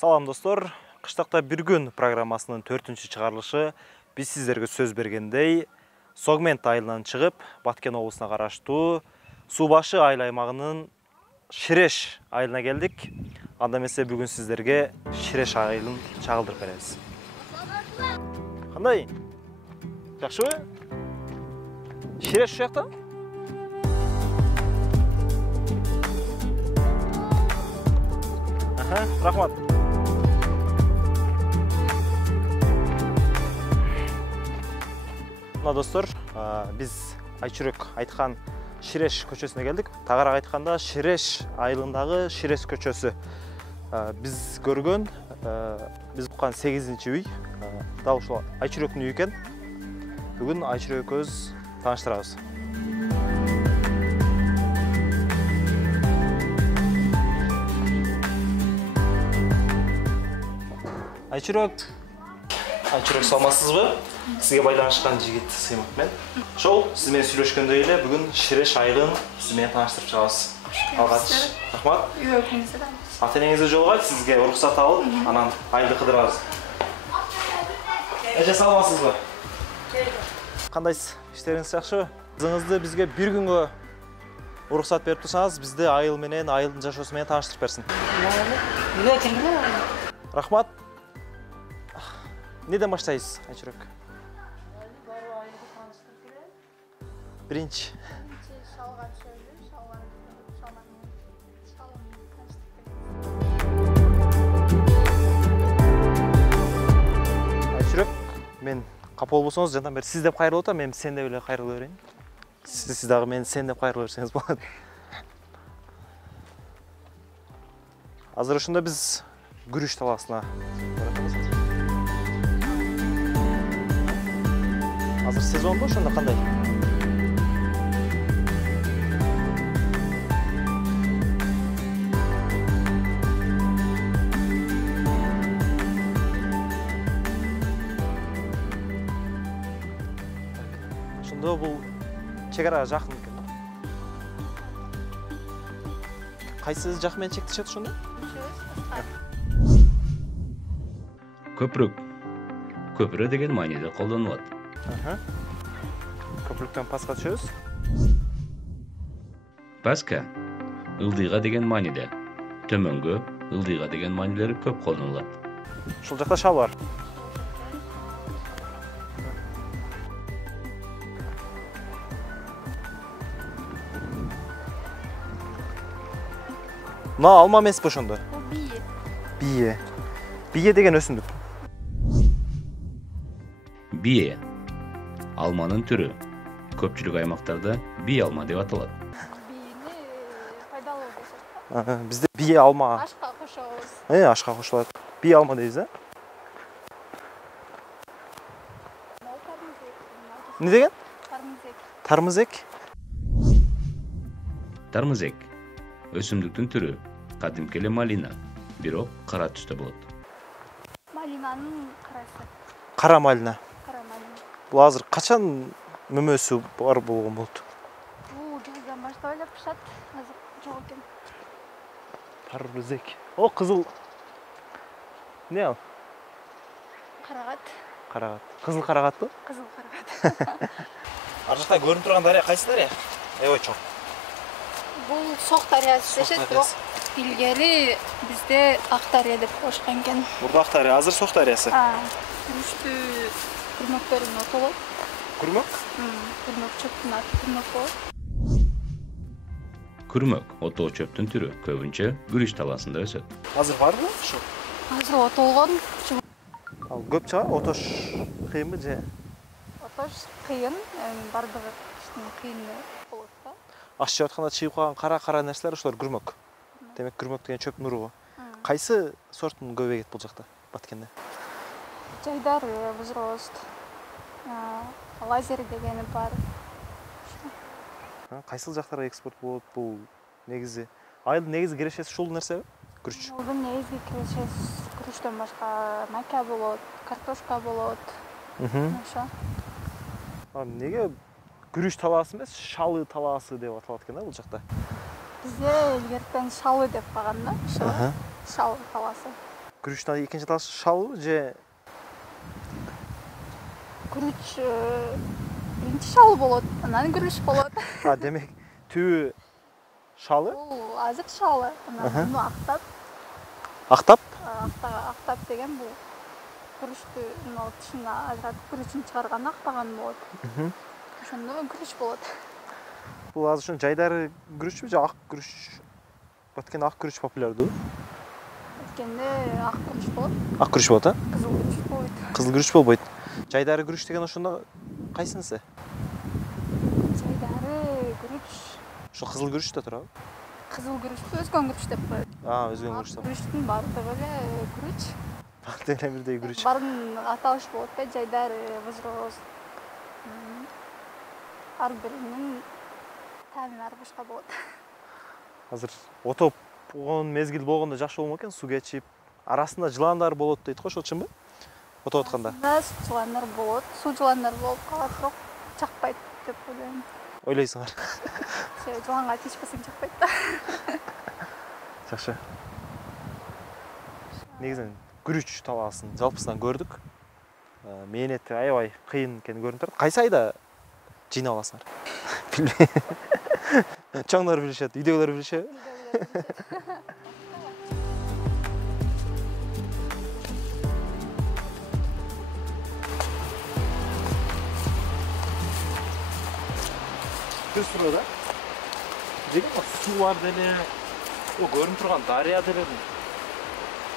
Салам достор, Кыштакта бир күн программасынын 4-чү чыгарылышы биз сиздерге сөз бергендей Согмент айылынан чыгып, Баткен облусуна караштуу Суу башы айыл аймагынын Ширеш айылына келдик. Анда эмесе бүгүн сиздерге Ширеш айылын чагылдырып беребиз. Кандай? Жакшыбы? Ширеш ушул жакта? Рахмат. Мына достор, биз Айчүрөк айткан Ширеш көчөсүнө келдик. Тагыраак айтканда Ширеш айылындагы Ширеш көчөсү. Биз көргөн, биз уккан 8-үй, дал ушул Айчүрөктүн үйү экен. Бүгүн Айчүрөк экөөбүз тааныштырабыз. Айчүрөк саламатсызбы? Сизге байланышкан жигит Сыймык мен. Ошол сиз менен сүйлөшкөндөй эле бүгүн Ширеш айылын сиз менен тааныштырып чыгабыз. Алгач, рахмат. Ата-энеңизди жолугайт, сизге уруксат алып, анан айылды кыдырабыз. Эже саламатсызбы? Кандайсыз? Иштериңиз жакшыбы? Кызыңызды бизге бир күнгө уруксат берип турсаңыз, бизди айыл менен, айылдын жашоосу менен тааныштырып берсин. Рахмат. Неден баштайсыз, Айчүрөк? Биринчи. Айчүрөк, мен капа болбосоңуз жандан бери сиз деп кайрылып атам, мен сен деп эле кайрыла берейин. Сиз дагы мен сен деп кайрыла берсеңиз болот. Азыр ушунда биз күрүч талаасына барабыз. Азыр сезонбу ошондо кандай? Ошондо бул чек арага жакын экен. Кайсы жак менен чектешет ошондо? Көпүрө деген мааниде колдонулат. Көпүрөктөн паска түшөбүз. Паска ылдыйга деген мааниде, төмөнгө ылдыйга деген маанилери көп колдонулат. Ушул жакта шал бар. Мына алма эмеспи ошондо? Бие. Бие деген өсүмдүк. Бие алманын түрү. Көпчүлүк аймактарда бие алма деп аталат. Бийини пайдалуу дешет. Бизде бие алма. Ашка кошобуз. Ашка кошулат. Бие алма дейбиз, а? Не деген? Тармызек. Тармызек. Өсүмдүктүн түрү. Кадимки эле малина, бирок кара түстө болот. Малинанын карасы. Кара малина. Кара малина. Бул азыр качан мөмөсү бар болгон болот? Бул жаздан баштап эле пышат. Азыр жок экен. Тармызек. О, кызыл. Не ал? Карагат. Карагат. Кызыл карагатпы? Кызыл карагат. Ар жакта көрүнүп турган дарыя кайсы дарыя? Ой, чоң. Бул Сок дарыясы дешет, бирок илгери бизде Ак дарыя деп коюшкан экен. Мурда Ак дарыя, азыр Сок дарыясы. Күрүчтүү күрмөктөрүн отолот. Күрмөк? Күрмөк чөптүн аты күрмөк болот. Күрмөк отоо чөптүн түрү, көбүнчө күрүч талаасында өсөт. Азыр барбы ошо? Азыр отолгон. Ал көп чыгар, отош кыйынбы же? Отош кыйын, бардыгы иштин кыйыны болот да. Аш жеп атканда чыгып калган кара нерселер ошолор күрмөк. Демек күрмөк деген чөптүн урубу. Кайсы сорттун көп эгет бул жакта, Баткенде? Жайдары, Бузрост, лазер дегени бар. Кайсыл жактарга экспорт болот бул негизи? Айылдын негизи кирешеси ушул нерсеби? Күрүч. Айылдын негизги кирешеси күрүчтөн башка мака болот, картошка болот. Ошо. Неге күрүч талаасы эмес, шалы талаасы деп аталат экен да бул жакта? Бизде илгертен шалы деп калган да, ошо. Шалы талаасы. күрүчтөн экинчи таш шалбы же Күрүч биринчи шалы болот, анан күрүч болот. Демек түбү шалы? Бул азыр шалы, анан буну актап. Актап? Актап деген бул күрүчтү тышына ажыратып күрүчүн чыгарган актаган болот. Ошондо күрүч болот. Бул азыр ушун жайдары күрүчпү же ак күрүч? Баткенде ак күрүч популярдуу. Өткөндө ак күрүч болот. Ак күрүч болот, а? Кызыл күрүч болбойт. Кызыл күрүч болбойт. Жайдары күрүч деген ошондо кайсынысы? Жайдары күрүч. Ошо кызыл күрүч да турабы? Кызыл күрүчтү өзгөн күрүч деп коет. Өзгөн күрүч деп. Күрүчтүн баардыгы эле күрүч. Баардыгы эле бирдей күрүч. Бардын аталышы болот да, жайдары, вызроз. Ар биринин таамы ар башка болот. Азыр отоп мезгил болгондо жакшы болмок экен, суу кечип, арасында жыландар болот дейт го, ошол чынбы? Отоп атканда. Жыландар болот, суу жыландар болуп калат, бирок чакпайт деп ойлойм. Ойлойсуңар. Жыланга тийишпесең чакпайт да. Жакшы. Негизинен күрүч талаасын жалпысынан көрдүк. Мээнети аябай кыйын экени көрүнүп турат. Кайсы айда жыйнап аласыңар? Билбейм. Чоңдор билишет, үйдөгүлөр билишеби? Көз турат, а? Деген суулар деле, көрүнүп турган дарыя деле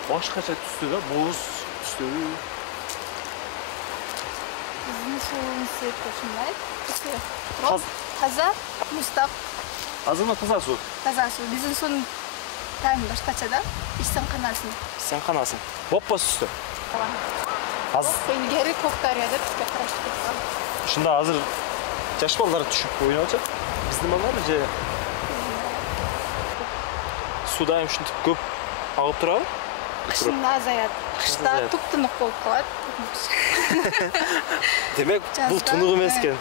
башкача түстүү да, боз түстүү. Биздин суунун цвети ушундай. Таза, муздак. Азырына таза суу. Таза суу. Биздин суунун таамы башкача да. Ичсең канасың. Сен канасың. Боппос түстүү. Илгери Көк дарыя деп бизге карашып кеткен. Ушунда азыр жаш балдар түшүп ойноп атат. Биздин балдар же суу дайым ушинтип көп агып турабы? Кышында азаят. Кышта туп-тунук болуп калат. Демек, бул тунук эмес экен.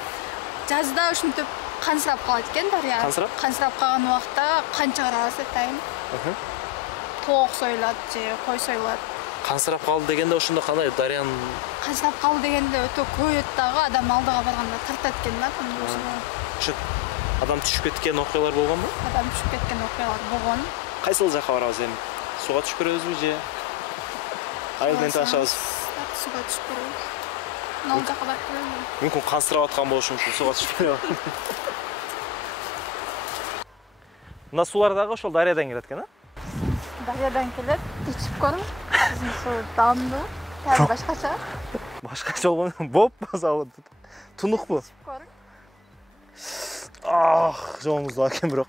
Жазда ушинтип кансырап калат экен дарыя. Кансырап калган убакта канча карабыз айтайын. Тоок союлат же кой союлат. Кансырап калды дегенде ошондо кандай дарыянын Кансырап калды дегенде өтө көйөт дагы, адам алдыга барганда тартат экен да. Ошо адам түшүп кеткен окуялар болгонбу? Адам түшүп кеткен окуялар болгон. Кайсыл жакка барабыз эми? Сууга түшүп көрөбүзбү же айыл менен таашабыз? Сууга түшүп көрөбүз. Ал жакка барып көрөбүз. Мүмкүн кансырап аткан болушу мүмкүн, сууга түшүп көрөбүз. Мына суулар дагы ошол дарыядан келет экен, а? Дарыядан келет, ичип көрүң. Биздин суу даамдуу, таамы башкача. Башкача болгон боппосо тунукпу? Ичип көрүң. Жоомузду экен бирок.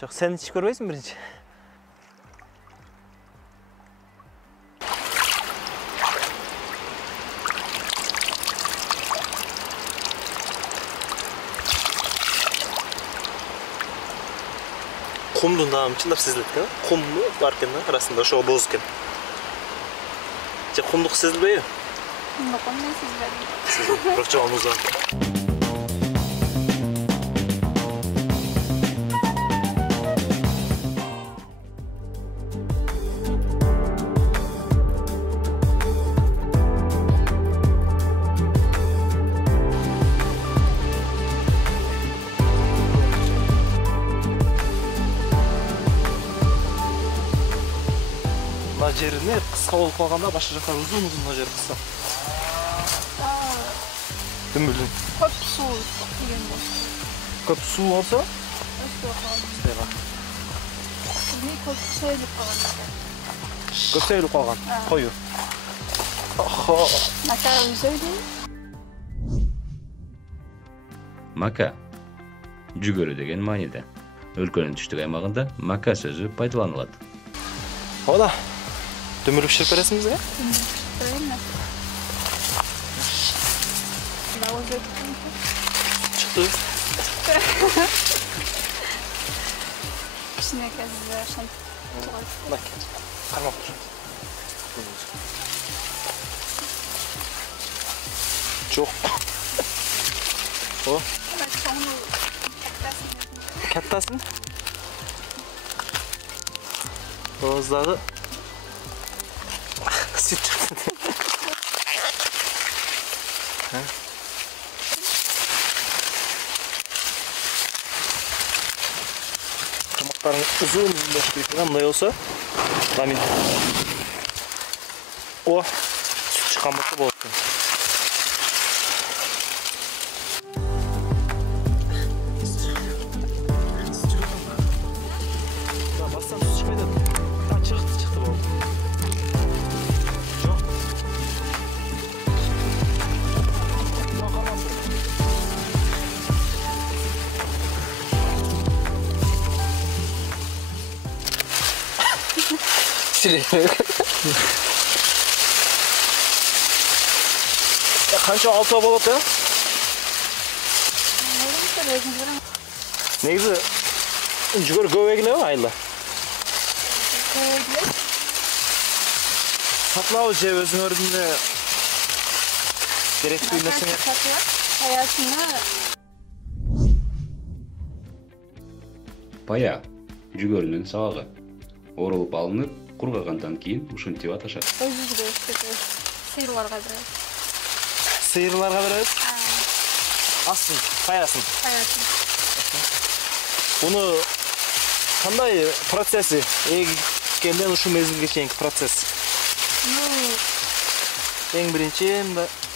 Жок, сен ичип көрбөйсүң биринчи? Кумдун даамы чындап сезилет экен. Кумду бар экен арасында, ошого боз экен. Же кумдук сезилбейби? Кумдук мен сезбедим. Бирок жоомузда. Жерине кыска болуп калганда башка жактар узун жер кыска. Дүмбүлүн. Көп суу деген болсо. Көп суу болсо? Өспөй калат. Көп сөйлүп калган экен. Көп сөйлүп калган. Кою. Мака сөйлөйм. Мака жүгөрү деген мааниде. Өлкөнүн түштүк аймагында мака сөзү пайдаланылат. Ода. Дүмүрүп пиширип бересиң бизге? Берейинби? Чыкты. Кичинекей ошентип. Кармап тур. Жок. О. Каттасын? Ağızdağı süt çıktı. Tırmıkların uzun bir mınдай olsa ламин. O süt çıkanması bu olsun. Bassan süt çıkmaydı. Çıktı bu. Yok. Ya kancha altığa болады ya? Негізі жүгір көбегілі ма айла? Көбегілі? Сатылау же өзің өрдіңде керекті үйлесіңе? Hayatını Пая жүгөрүнүн сабагы оролуп алынып, кургагандан кийин ушинтип аташат. özüzde işte sıyırlarga biraz. Sıyırlarga беребиз? Асын, паясын. Hayatını. Bunu кандай процесси? Эгерден ушу мезгилге чейинки процесс. Ну, Эң биринчи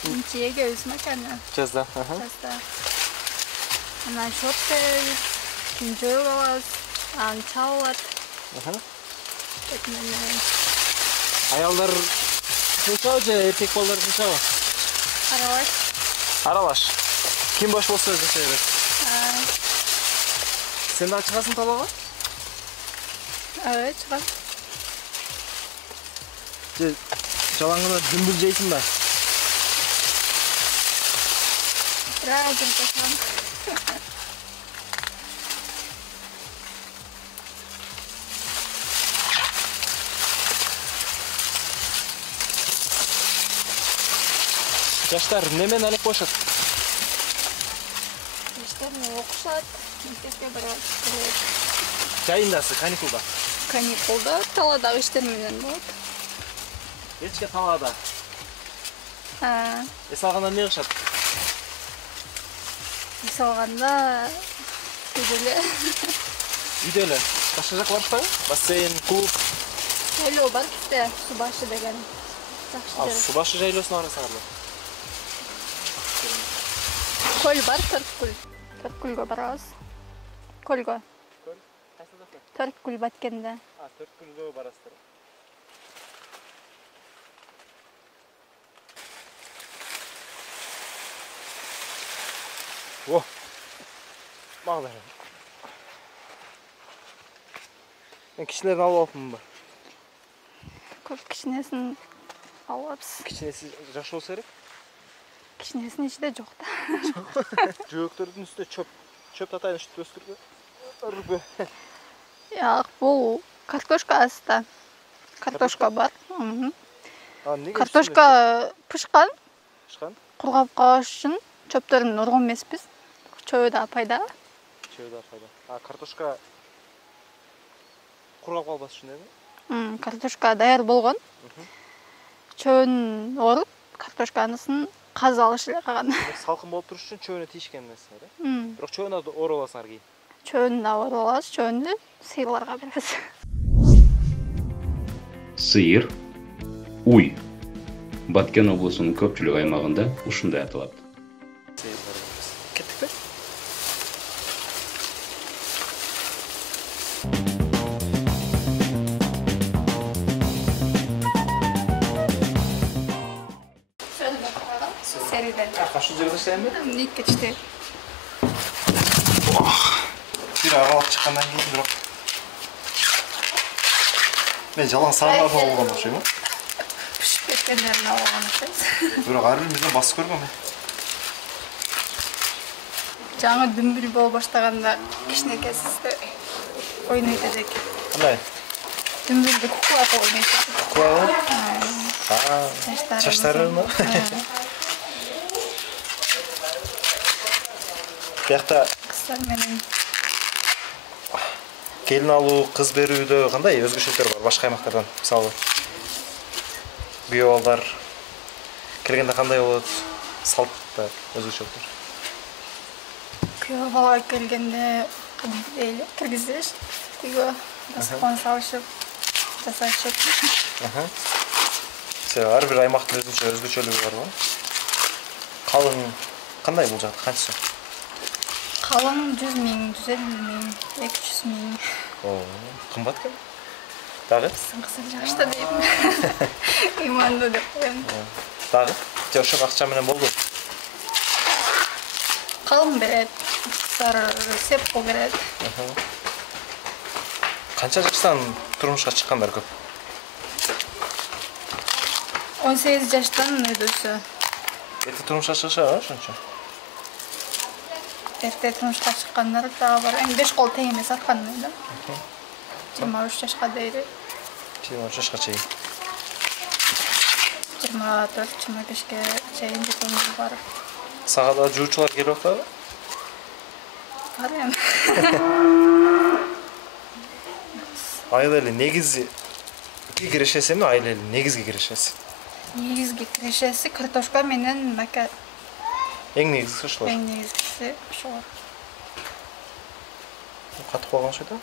инчиге göğüs makarna. жазда. Жазда. Анан шоттайбыз, күнжөө алабыз, анан чабылат. Аялдар кынчабы же эркек балдар кынчабы? Аралаш. Аралаш. Ким баш болсо жашай берет. Сен да чыгасың талаага? Evet, çıkar. Же жалаңгына дүмбүл жейсиң да? Birazcık bakalım. Жаштар немен алып коюшат? İşte ne okuşat, mektepe biraz gidiyor. Жайындасы, каникулда. Kanikulda talada işlermeden болады. Кечке талаада. Эс алгандан эмне кылышат? Мысалғанда үйделе. Үйдө эле. Башка жака барышпайбы? Бассейн, клуб. Жайлоо бар бізде, Субашы деген. Ал Субашы жайлоосуна барасыңарбы? Көл бар, Төрткүл. Төрткүлгө барабыз. Көлгө. Көл? Кайсында көл? Төрткүл баткенде. Төрткүлгө барасыздар. О. Магдыр. Мен кичинелерин алып алыпмынбы? Көп кичинесин алабыз. Кичинеси жаш болсо керек? Кичинесин ичинде жок да. Жөөктөрдүн үстүнө чөп татайын үстүп өстүрбү. Жок, бул картошка аста. Картошка бар. Картошка пышкан. Пышкан? Кургап калыш үчүн чөптөрүн урган эмеспиз. Чөбү да пайда. Чөбү да пайда. Картошка кургап калбас үчүн эми? Картошка даяр болгон. Чөбүн оруп, картошканысын казып алыш эле калган. Салкын болуп туруш үчүн чөбүнө тийишкен эмессиңер, э? Бирок чөбүнө оруп аласыңар кийин. Чөбүн да оруп алабыз, чөбүндү сыйырларга беребиз. Сыйыр, уй. Баткен облусунун көпчүлүк аймагында ушундай аталат. Кеттикпи? Сериден. Кашыл жерде иштейинби? Никке иштейт. Бир аралап чыккандан кийин бирок мен жалаң саамдарды алган окшойм. Пишип кеткендерин алган экенбиз. Бирок ар бир бизден басып көргөн мен. Жаңы дүмбүл боло баштаганда кичинекесизде ойнойт элек. Кандай? Дүмбүлдү куклап ойнойт. Куклабы? Чачтарыбы? Биякта кыздар менен келин алуу, кыз берүүдө кандай өзгөчөлүктөр бар башка аймактардан? Мисалы күйөө балдар келгенде кандай болот? Салтта өзгөчөлүктөр. Күйөө бала келгенде киргизиш, үйгө дастархан салышып, жасашып. Ар бир аймактын өзгөчөлүгү барбы? Калың кандай бул жакта канча? Калың 100 000, 150 000, 200 000. О, кымбат экен. Дагы? Сыңгысы жакшта дейм. Иманды деп коем. Дагы? Же ошол акча менен болду? Калың берет, сепко берет. Канча жаштан турмушка чыккандар көп? 18 жаштан өйдөсү. Эрте турмушка чыгышабы ошончо? Эрте турмушка чыккандар дагы бар. Эми 5 кол тең эмес аткандай да. 23 жашка дейли. 23 жашка чейин. 24-25ке чейин жеткенбиз бар. Сага да жуучулар келип атабы? Бар эми. Айыл эли негизи кирешеси эми айыл эли негизги кирешеси? Негизги кирешеси картошка менен мака. Эң негизгиси ошолор. Эң негизгиси ошолор. Катып калган ошойда?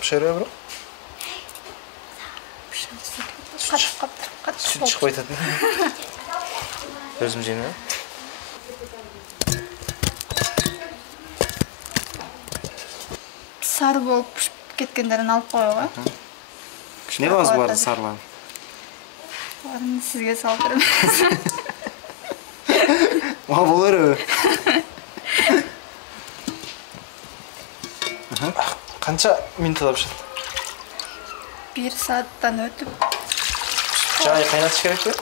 Пишербей бирок? Катып Сүт чыгып атат. Өзүм жейм. Сары болуп пишип кеткендерин алып коёбу. Не базы бар сарлан? Барын сизге салып берем. Болор эби. Канча минутада пишет? 1 сааттан өтүп. Чай кайнатыш керекпи?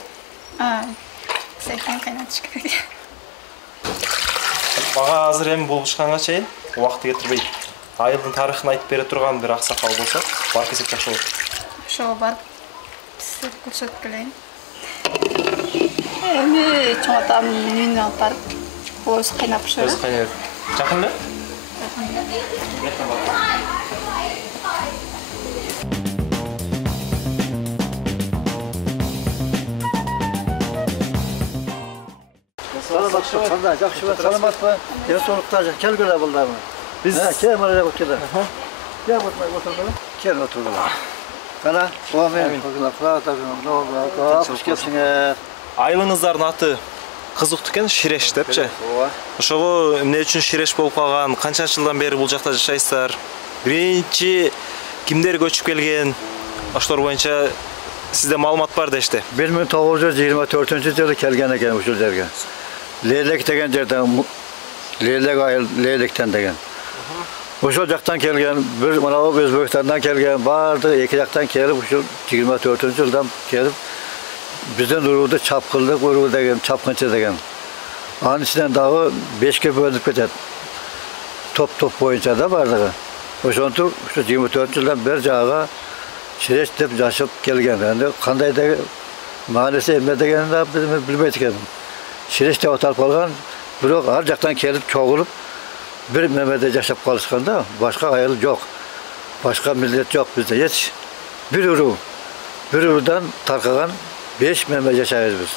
Сейтен кайнатыш керек. Мага азыр эми болушканга чейин убакытты кетирбей айылдын тарыхын айтып бере турган бир аксакал болсо, барып келсек жакшы болот. Ошого барып сиз көрсөтүп келейин. Эми чоң атамдын үйүнө алып барып, өзү кайнап пиширет. Өзү кайнап. Жакын эле? Саламатпы? Денсаулыктар келгиле булдармы? Биз кел мына жака келе. Кел отургула. Кел отургула. Кана, омен, айылыңыздардын аты кызыктуу экен, Ширеш депчи. Ошого эмне үчүн Ширеш болуп калган? Канча жылдан бери бул жакта жашайсыздар? Биринчи кимдер көчүп келген? Ошолор боюнча сизде маалымат бар дешти. 1924-жылы келген экен ушул жерге. Лейлек деген жерден, Лейлек айыл, Лейлектен деген. Ошол жактан келген, бир мына Өзбекстандан келген, барды эки жактан келип, ушул 24-жылдан келип, биздин урууду чапкылдык уруу деген, чапкынчы деген. Анын ичинен дагы 5ке бөлүнүп кетет. Топ боюнча да бардыгы. Ошонтуп, ушу 24-жылдан бер жагы Ширеш деп жашып келген. Энди кандай деген мааниси эмне дегенин билбейт экенмин. Ширеш деп аталып калган, бирок ар жактан келип чогулуп бир мемеде жашап калышканда, башка айыл жок. Башка милдет жок бизде эч. Бир уруу. Бир уруудан таркаган 5 меме жашайбыз биз.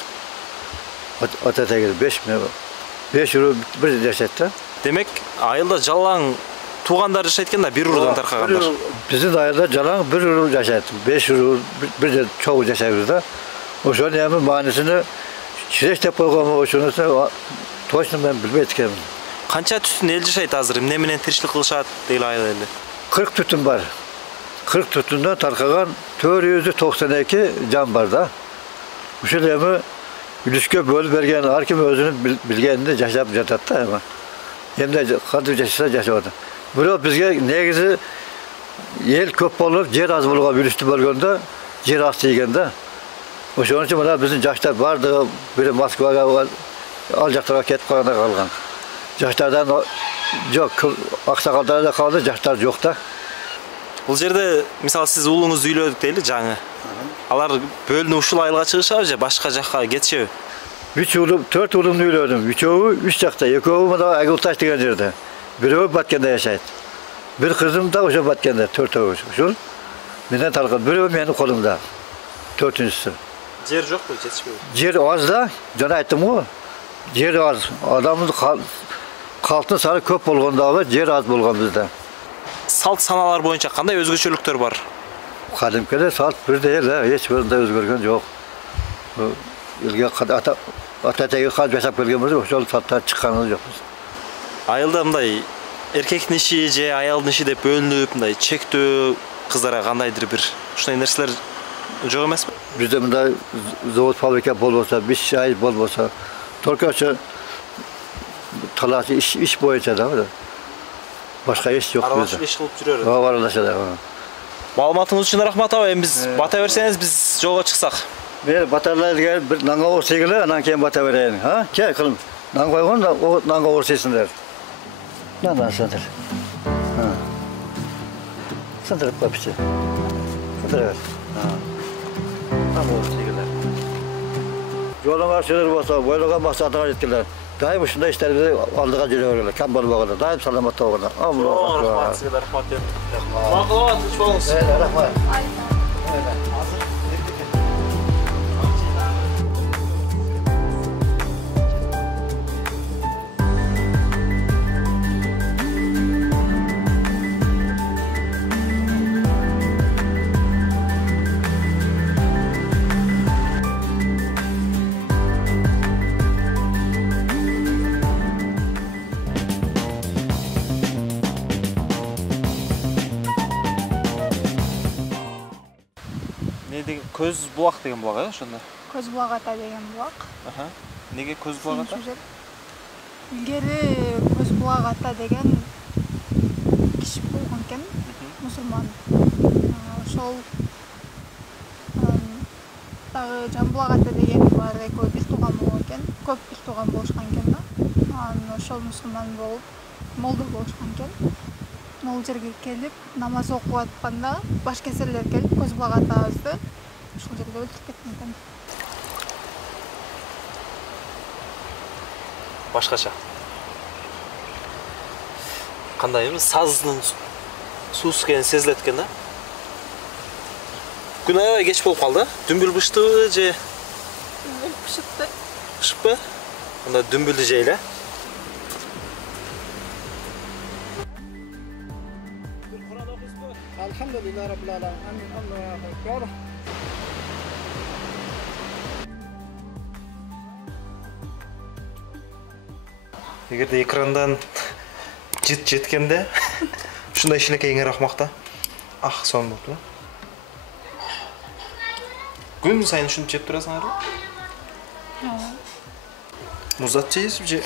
Ата тегиз 5 меме. 5 уруу бир жашайт да. Демек, айылда жалаң туугандар жашайт экен да, бир уруудан таркагандар. Биздин айылда жалаң бир уруу жашайт. 5 уруу бир чогуу жашайбыз да. Ошонун эми маанисин Ширеш деп койгонго ошонусу точно мен билбейт экенмин. Канча түтүн эл жашайт азыр? Эмне менен тиричилик кылышат дейли айыл эли? 40 түтүн бар. 40 түтүндөн таркаган 492 жан бар да. Ушул эми үлүскө бөлүп берген ар ким өзүнүн билгенинде жашап жатат да эми. Эмне кантип жашаса жашап атат. Бирок бизге негизи эл көп болуп, жер аз болгон үлүстү бөлгөндө жер аз тийген да. Ошон үчүн мына биздин жаштар бардыгы бири Москвага ал жактарга кетип калган. Жаштардан жок, аксакалдар да калды, жаштар жок да. Бул жерде мисалы сиз уулуңузду үйлөдүк дейли жаңы. Алар бөлүнүп ушул айылга чыгышабы же башка жакка кетишеби? 3 уулум, 4 уулумду үйлөдүм. 3-өө 3 жакта, 2-өө мына Агылташ деген жерде. Бирөө Баткенде жашайт. Bir kızım da uşa batkanda, 4 uşul. Menden tarqat, biri menin kolumda. 4-üncüsü. Жер жоқ қой, жетіспей. Yer az da, jana aytdım o. Yer az. Adamın қалтын сары көп болғандағы жер аз болған бізде. Салт саналар бойынша қандай өзгөчөлүктөр бар? Кадимкide салт бірдей эле, эч биринде өзгөргөн жок. Элге ата-теги калып жашап келгенбиз, ошол салттан чыкканыбыз жокпуз. Айылда мындай эркектин иши же аялдын иши деп бөлүнүп, мындай чектөө кыздарга кандайдыр бир ушундай нерселер жок эмеспи? Bizde mınday zavod fabrika bolbosa, bir şey bolbosa, только ошо talaş iş boyunca da başka iş yok bizde. Аралашып иш кылып жүрөр. Aralashadi. Маалыматыңыз үчүн рахмат аба. Эми биз бата берсеңиз биз жолго чыксак. Ben batarlarga bir nanga o'rsigili, anan keyin bata berayın. Ha? Kel qilib. Nang qo'ygan da o nanga o'rsaysinlar. Nanga sandır. Ha. Sandırıp qo'yibchi. Sandırib. Ha. Nanga o'rsigili. Yo'lga şeyler bo'lsa, bo'ylagan maqsadiga yetganlar. Daim shunday ishlarni oldiga yuraverganlar. Kam bo'lmaganda, daim salomatda bo'lganlar. Alloh Rahmat sizga rahmat. Maqulot, uch bo'linglar. Rahmat. Көз бұлақ деген бұлақ, ошондо? Көз бұлақ ата деген бұлақ. Аха. Неге көз бұлақ ата? Илгери көз бұлақ ата деген киши болгон экен, мусулман. Ошол дагы Жамбулак ата деген бар, экөө бир тууган болгон экен. Көп бир тууган болушкан экен да. Ошол мусулман болуп, молдо болушкан экен. Ол жерге келип, намаз окуп атканда баш кесерлер келип, көз бұлақ атабызды ушул жерде өлтүрүп кеткен экен. Башкача. Кандай эми саздын суусу экени сезилет экен да. Күн аябай кеч болуп калды. Дүмбүл быштыбы же? Дүмбүл бышыпты. Бышыппы? Анда дүмбүлдү жейли. Elhamdülillah Rabbil Alemin. Allahu Ekber. Эгерде экрандан жеткенде ушундай кичинекейиңер акмакта ах сон болупту. Күн сайын ушуну жеп турасыңарбы? Музат жейсиз же?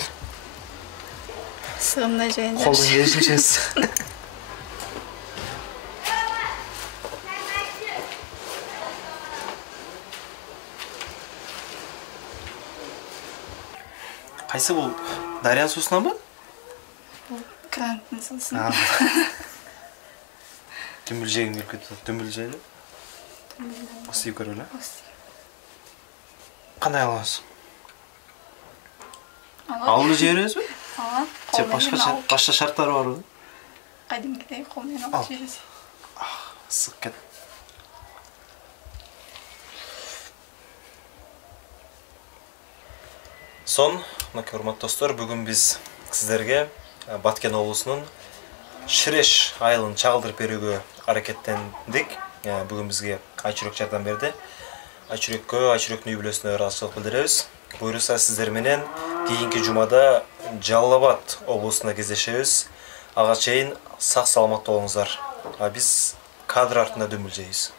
Сыгымдай жейин. Колдун келишинчеси. Кайсы бул? Дарьянын суусунанбы? Кранттын суусунан. Дүмбүл жегим келип кетти. Дүмбүл жейли. Осы көрөлү. Кандай аласыз? Алып жибересизби? Ага. Же башка шарттары барбы? Кадимкидей кол менен алып жибересиз. Ысык кет. Сон, урматтуу достор, бүгүн биз сиздерге Баткен облусунун Ширеш айылын чагылдырып берүүгө аракеттендик. Бүгүн бизге Айчүрөк жардам берди. Айчүрөккө, Айчүрөктүн үй бүлөсүнө ыраазычылык билдиребиз. Буюрса сиздер менен кийинки жумада Жалал Абад облусунда кездешебиз. Ага чейин сак саламатта болуңуздар. Биз кадр артында дүмбүл жейбиз.